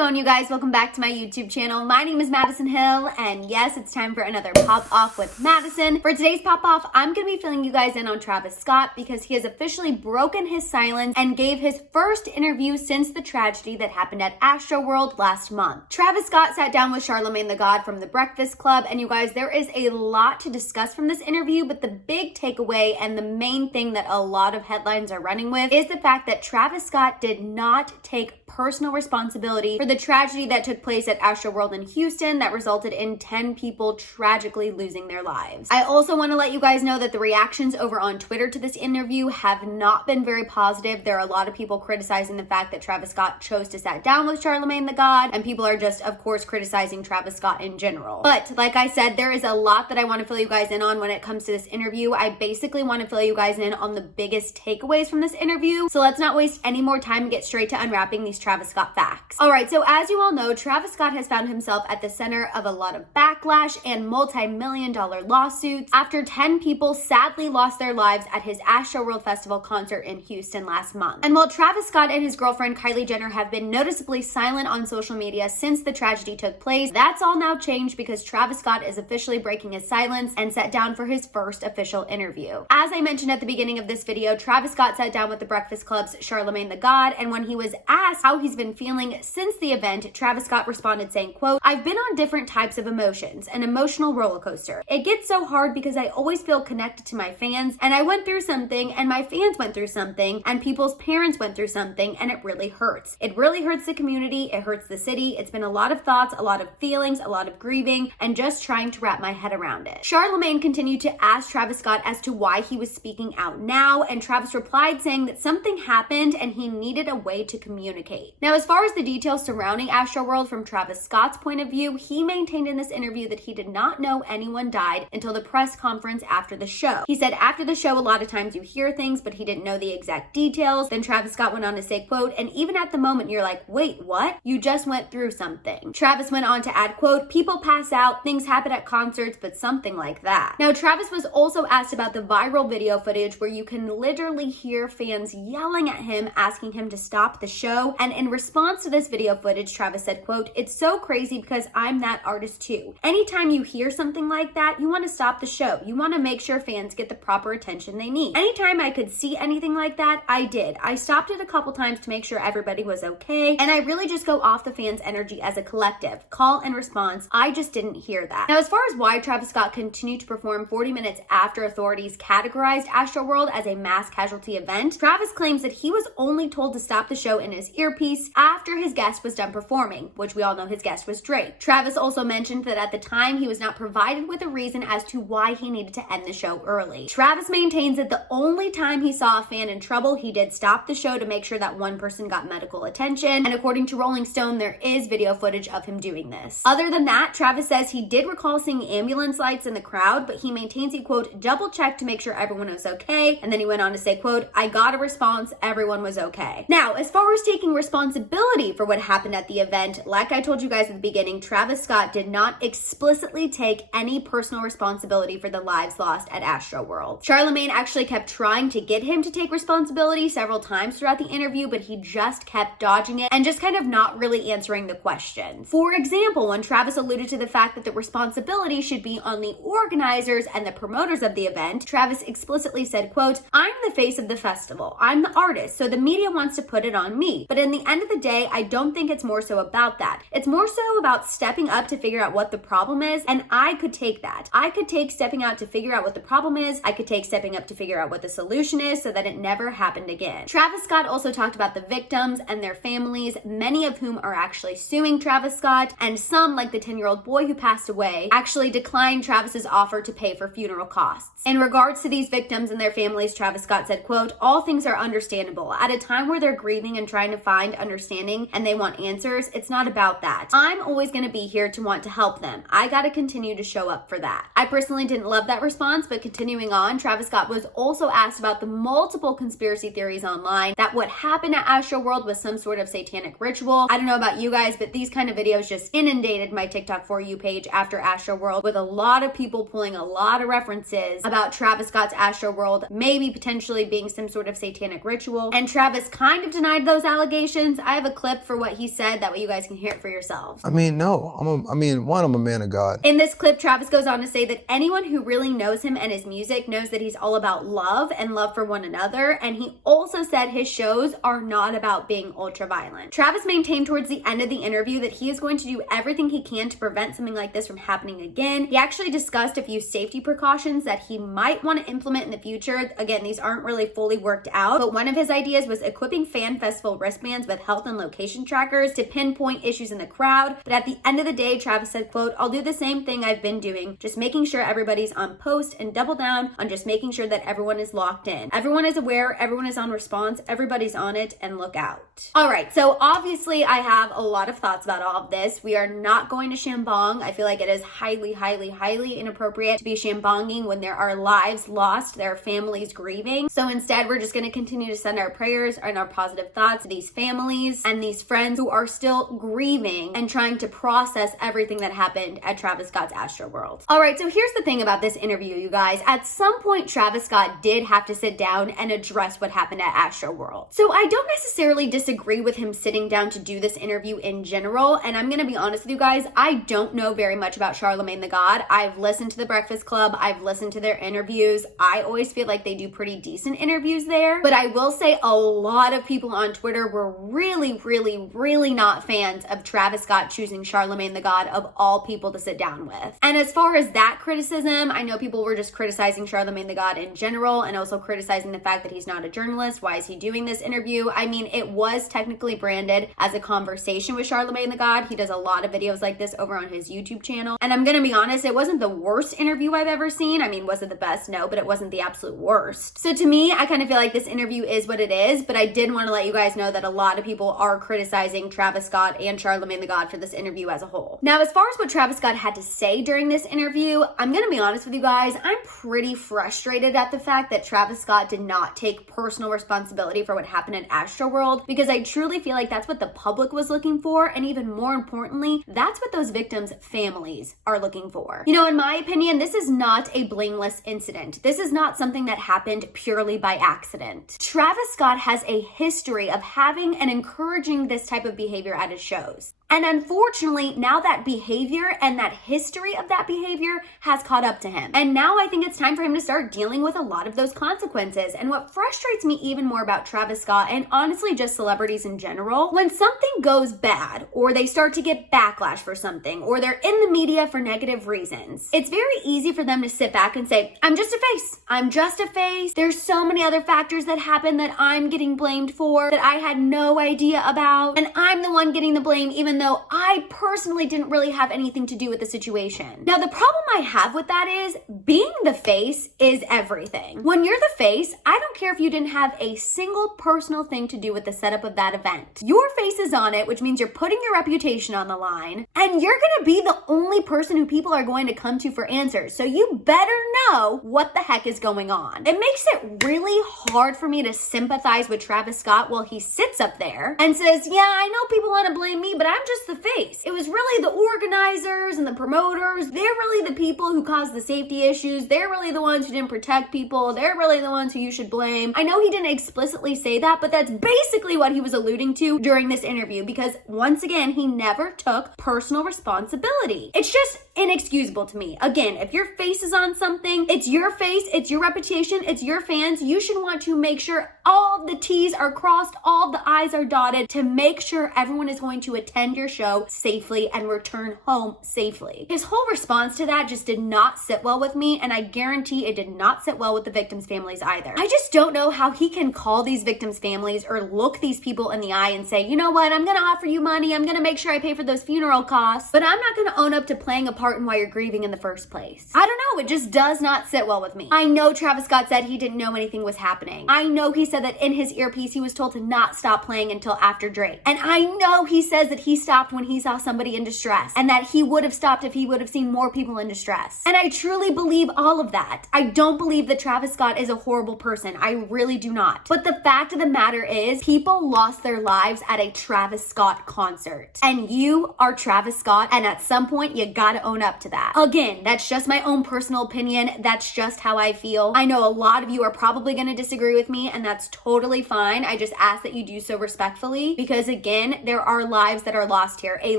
going, you guys? Welcome back to my YouTube channel. My name is Maddison Hill, and yes, it's time for another Pop Off with Maddison. For today's Pop Off, I'm going to be filling you guys in on Travis Scott because he has officially broken his silence and gave his first interview since the tragedy that happened at Astroworld last month. Travis Scott sat down with Charlamagne the God from The Breakfast Club, and you guys, there is a lot to discuss from this interview, but the big takeaway and the main thing that a lot of headlines are running with is the fact that Travis Scott did not take personal responsibility for the tragedy that took place at Astroworld in Houston that resulted in 10 people tragically losing their lives. I also want to let you guys know that the reactions over on Twitter to this interview have not been very positive. There are a lot of people criticizing the fact that Travis Scott chose to sit down with Charlamagne the God, and people are just, of course, criticizing Travis Scott in general. But like I said, there is a lot that I want to fill you guys in on when it comes to this interview. I basically want to fill you guys in on the biggest takeaways from this interview. So let's not waste any more time and get straight to unwrapping these Travis Scott facts. All right, so as you all know, Travis Scott has found himself at the center of a lot of backlash and multi-million-dollar lawsuits after 10 people sadly lost their lives at his Astroworld Festival concert in Houston last month. And while Travis Scott and his girlfriend Kylie Jenner have been noticeably silent on social media since the tragedy took place, that's all now changed because Travis Scott is officially breaking his silence and sat down for his first official interview. As I mentioned at the beginning of this video, Travis Scott sat down with The Breakfast Club's Charlamagne the God, and when he was asked how he's been feeling since the event, Travis Scott responded saying, quote, "I've been on different types of emotions, an emotional roller coaster. It gets so hard because I always feel connected to my fans, and I went through something, and my fans went through something, and people's parents went through something, and it really hurts. It really hurts the community, it hurts the city. It's been a lot of thoughts, a lot of feelings, a lot of grieving, and just trying to wrap my head around it." Charlamagne continued to ask Travis Scott as to why he was speaking out now, and Travis replied saying that something happened and he needed a way to communicate. Now, as far as the details surrounding Astroworld from Travis Scott's point of view, he maintained in this interview that he did not know anyone died until the press conference after the show. He said after the show, a lot of times you hear things, but he didn't know the exact details. Then Travis Scott went on to say, quote, "And even at the moment, you're like, wait, what? You just went through something." Travis went on to add, quote, "People pass out, things happen at concerts, but something like that." Now, Travis was also asked about the viral video footage where you can literally hear fans yelling at him, asking him to stop the show. And in response to this video footage, Travis said, quote, "It's so crazy because I'm that artist too. Anytime you hear something like that, you want to stop the show. You want to make sure fans get the proper attention they need. Anytime I could see anything like that, I did. I stopped it a couple times to make sure everybody was okay. And I really just go off the fans' energy as a collective. Call and response. I just didn't hear that." Now, as far as why Travis Scott continued to perform 40 minutes after authorities categorized Astroworld as a mass casualty event, Travis claims that he was only told to stop the show in his earpiece after his guest was done performing, which we all know his guest was Drake. Travis also mentioned that at the time he was not provided with a reason as to why he needed to end the show early. Travis maintains that the only time he saw a fan in trouble, he did stop the show to make sure that one person got medical attention, and according to Rolling Stone, there is video footage of him doing this. Other than that, Travis says he did recall seeing ambulance lights in the crowd, but he maintains he, quote, "double-checked to make sure everyone was okay," and then he went on to say, quote, "I got a response, everyone was okay." Now, as far as taking responsibility for what happened at the event, like I told you guys at the beginning, Travis Scott did not explicitly take any personal responsibility for the lives lost at Astroworld. Charlamagne actually kept trying to get him to take responsibility several times throughout the interview, but he just kept dodging it and just kind of not really answering the question. For example, when Travis alluded to the fact that the responsibility should be on the organizers and the promoters of the event, Travis explicitly said, quote, "I'm the face of the festival. I'm the artist, so the media wants to put it on me. But in the end of the day, I don't think it's more so about that. It's more so about stepping up to figure out what the problem is, and I could take that. I could take stepping out to figure out what the problem is. I could take stepping up to figure out what the solution is so that it never happened again." Travis Scott also talked about the victims and their families, many of whom are actually suing Travis Scott, and some, like the 10-year-old boy who passed away, actually declined Travis's offer to pay for funeral costs. In regards to these victims and their families, Travis Scott said, quote, "All things are understandable. At a time where they're grieving and trying to find understanding and they want answers, it's not about that. I'm always going to be here to want to help them. I got to continue to show up for that." I personally didn't love that response, but continuing on, Travis Scott was also asked about the multiple conspiracy theories online that what happened at Astroworld was some sort of satanic ritual. I don't know about you guys, but these kind of videos just inundated my TikTok For You page after Astroworld, with a lot of people pulling a lot of references about Travis Scott's Astroworld maybe potentially being some sort of satanic ritual. And Travis kind of denied those allegations. I have a clip for what he said. That way you guys can hear it for yourselves. I mean, no. I'm a man of God. In this clip, Travis goes on to say that anyone who really knows him and his music knows that he's all about love and love for one another. And he also said his shows are not about being ultra violent. Travis maintained towards the end of the interview that he is going to do everything he can to prevent something like this from happening again. He actually discussed a few safety precautions that he might want to implement in the future. Again, these aren't really fully worked out, but one of his ideas was equipping fan festival wristbands with health and location trackers to pinpoint issues in the crowd. But at the end of the day, Travis said, quote, "I'll do the same thing I've been doing, just making sure everybody's on post and double down on just making sure that everyone is locked in. Everyone is aware, everyone is on response, everybody's on it, and look out." All right, so obviously I have a lot of thoughts about all of this. We are not going to shambong. I feel like it is highly, highly, highly inappropriate to be shambonging when there are lives lost, there are families grieving. So instead, we're just going to continue to send our prayers and our positive thoughts to these families and these friends who are still grieving and trying to process everything that happened at Travis Scott's Astroworld. All right, so here's the thing about this interview, you guys. At some point, Travis Scott did have to sit down and address what happened at Astroworld. So I don't necessarily disagree with him sitting down to do this interview in general. And I'm going to be honest with you guys, I don't know very much about Charlemagne the God. I've listened to The Breakfast Club. I've listened to their interviews. I always feel like they do pretty decent interviews there. But I will say a lot of people on Twitter were really, really, really not fans of Travis Scott choosing Charlemagne the God of all people to sit down with. And as far as that criticism, I know people were just criticizing Charlemagne the God in general and also criticizing the fact that he's not a journalist. Why is he doing this interview? I mean, it was technically branded as a conversation with Charlemagne the God. He does a lot of videos like this over on his YouTube channel. And I'm gonna be honest, it wasn't the worst interview I've ever seen. I mean, was it the best? No, but it wasn't the absolute worst. So to me, I kind of feel like this interview is what it is, but I did want to let you guys know that a lot of people are criticizing Travis Scott and Charlemagne the God for this interview as a whole. Now, as far as what Travis Scott had to say during this interview, I'm gonna be honest with you guys, I'm pretty frustrated at the fact that Travis Scott did not take personal responsibility for what happened at Astroworld, because I truly feel like that's what the public was looking for, and even more importantly, that's what those victims' families are looking for. You know, in my opinion, this is not a blameless incident. This is not something that happened purely by accident. Travis Scott has a history of having and encouraging this type of behavior at his shows. And unfortunately, now that behavior and that history of that behavior has caught up to him. And now I think it's time for him to start dealing with a lot of those consequences. And what frustrates me even more about Travis Scott, and honestly just celebrities in general, when something goes bad or they start to get backlash for something or they're in the media for negative reasons, it's very easy for them to sit back and say, "I'm just a face. I'm just a face. There's so many other factors that happen that I'm getting blamed for that I had no idea about. And I'm the one getting the blame even though I personally didn't really have anything to do with the situation." Now, the problem I have with that is being the face is everything. When you're the face, I don't care if you didn't have a single personal thing to do with the setup of that event. Your face is on it, which means you're putting your reputation on the line, and you're gonna be the only person who people are going to come to for answers. So you better know what the heck is going on. It makes it really hard for me to sympathize with Travis Scott while he sits up there and says, "Yeah, I know people want to blame me, but I'm just the face. It was really the organizers and the promoters. They're really the people who caused the safety issues. They're really the ones who didn't protect people. They're really the ones who you should blame." I know he didn't explicitly say that, but that's basically what he was alluding to during this interview, because once again, he never took personal responsibility. It's just inexcusable to me. Again, if your face is on something, it's your face, it's your reputation, it's your fans. You should want to make sure all the T's are crossed, all the I's are dotted, to make sure everyone is going to attend your show safely and return home safely. His whole response to that just did not sit well with me, and I guarantee it did not sit well with the victims' families either. I just don't know how he can call these victims' families or look these people in the eye and say, "You know what, I'm gonna offer you money, I'm gonna make sure I pay for those funeral costs, but I'm not gonna own up to playing a part in why you're grieving in the first place." I don't know, it just does not sit well with me. I know Travis Scott said he didn't know anything was happening. I know he said that in his earpiece he was told to not stop playing until after Drake. And I know he says that he stopped when he saw somebody in distress, and that he would have stopped if he would have seen more people in distress. And I truly believe all of that. I don't believe that Travis Scott is a horrible person. I really do not. But the fact of the matter is, people lost their lives at a Travis Scott concert. And you are Travis Scott, and at some point, you gotta own up to that. Again, that's just my own personal opinion. That's just how I feel. I know a lot of you are probably gonna disagree with me, and that's that's totally fine. I just ask that you do so respectfully because, again, there are lives that are lost here. A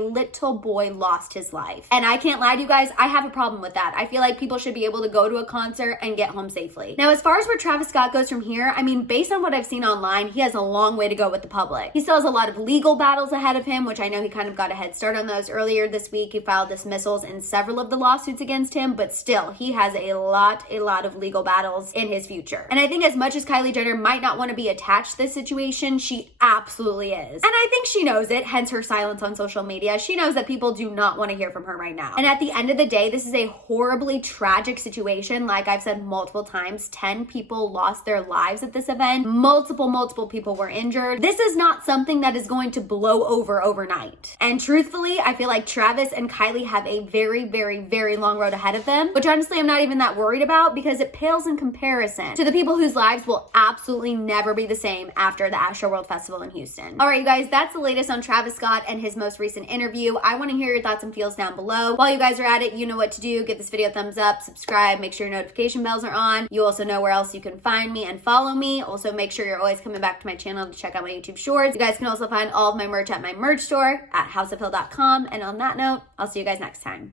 little boy lost his life. And I can't lie to you guys, I have a problem with that. I feel like people should be able to go to a concert and get home safely. Now, as far as where Travis Scott goes from here, I mean, based on what I've seen online, he has a long way to go with the public. He still has a lot of legal battles ahead of him, which I know he kind of got a head start on those earlier this week. He filed dismissals in several of the lawsuits against him, but still, he has a lot of legal battles in his future. And I think as much as Kylie Jenner might not want to be attached to this situation, she absolutely is. And I think she knows it, hence her silence on social media. She knows that people do not want to hear from her right now. And at the end of the day, this is a horribly tragic situation. Like I've said multiple times, 10 people lost their lives at this event. Multiple people were injured. This is not something that is going to blow over overnight. And truthfully, I feel like Travis and Kylie have a very long road ahead of them, which honestly I'm not even that worried about because it pales in comparison to the people whose lives will absolutely never be the same after the Astroworld Festival in Houston. All right, you guys, that's the latest on Travis Scott and his most recent interview. I want to hear your thoughts and feels down below. While you guys are at it, you know what to do. Give this video a thumbs up, subscribe, make sure your notification bells are on. You also know where else you can find me and follow me. Also, make sure you're always coming back to my channel to check out my YouTube shorts. You guys can also find all of my merch at my merch store at houseofhill.com. And on that note, I'll see you guys next time.